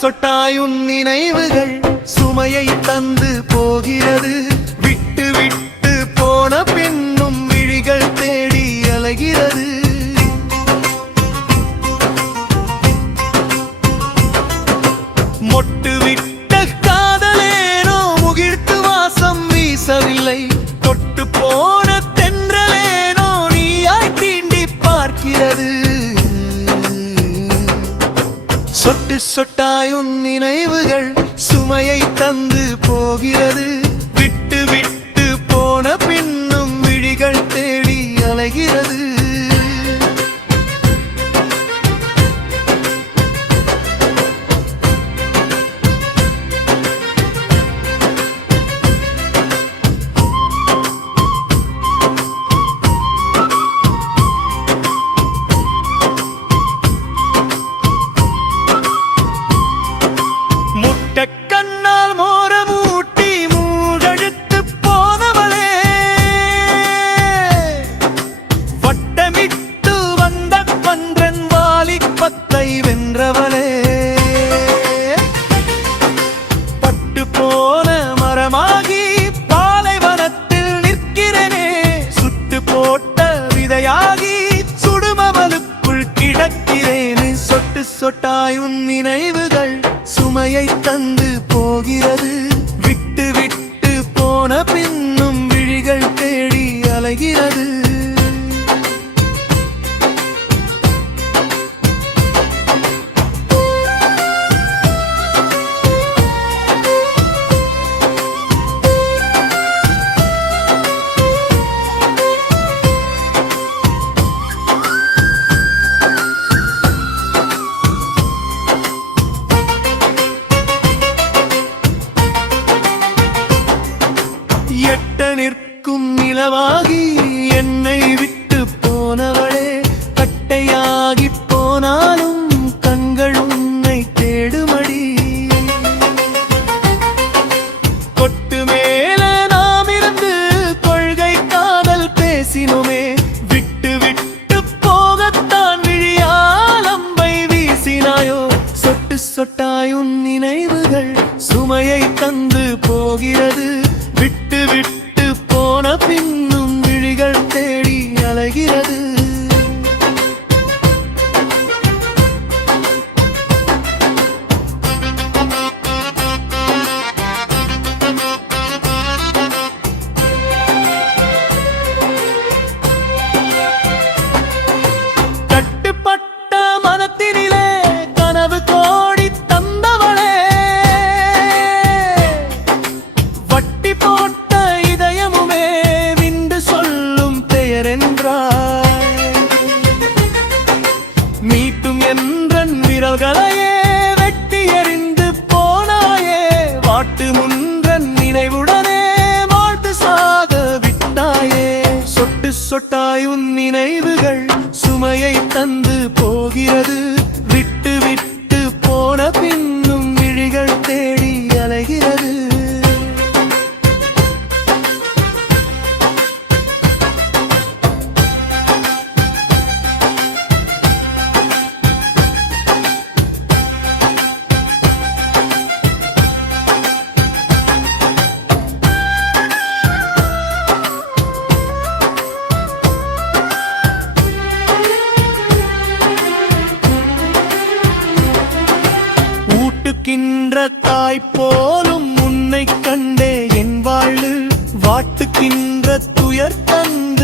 சொட்டாயுன் நினைவுகள் சுமையை தந்து போகிறது. விட்டு விட்டு போன பின்னும் விழிகள் தேடி அலைகிறது. மொட்டு விட்ட காதலேனோ முகிழ்த்து வாசம் வீசவில்லை. தொட்டு போன தென்றலேனோ நீயாய் தீண்டி பார்க்கிறது. சொட்டு சொட்டாயுன் நினைவுகள் சுமையை தந்து போகிறது. விட்டு விட்டு போன பின்னும் விழிகள் தேடி அலைகிறது. கண்ணால் மோரமூட்டி மூழ்கழுத்து போனவளே, வட்டமிட்டு வந்த பன்றன் வாலிபத்தை வென்றவளே, பட்டு போன மரமாகி பாலைவனத்தில் நிற்கிறேனே, சுட்டு போட்ட விதையாகி சுடுமவனுக்குள் கிடக்கிறேனே. சொட்டு சொட்டாயுன் நினைவுகள் சுமையை தந்து போகிறது. விட்டு விட்டு போன பின்னும் விழிகள் தேடி அலைகிறது. எட்ட நிற்கும் நிலவாகி என்னை விட்டு போனவளே, கட்டையாகி போனாலும் கண்கள் உன்னை தேடுமடி. கொட்டு மேல நாம் இருந்து கொள்கை காதல் பேசினோமே, விட்டு விட்டு போகத்தான் விழியால் அம்பை வீசினாயோ. சொட்டு சொட்டாயுன் நினைவுகள் சுமையை தந்து போகிறது. விட்டு விட்டு போன பின்னும் விழிகள் தேடி அலைகிறது. கட்டுப்பட்ட மனத்தினிலே கனவு கோடி தந்தவளே, வட்டி போட்ட இதயமுமே விண்டு சொல்லும் பெயர் என்றாய். மீட்டும் என்றன் விரல்களையே வெட்டி எறிந்து போனாயே, வாட்டு முன்றன் நினைவுடனே வாழ்த்து சாக விட்டாயே. சொட்டு சொட்டாயுன் நினைவுகள் சுமையை தந்து போகிறது. விட்டு விட்டு போன பின்னும் விழிகள் தேடி அலைகிறது. ஊட்டுக்கின்ற தாய் போலும் உன்னை கண்டே என் வாழ்வு, வாட்டுக்கின்ற துயர் கண்டு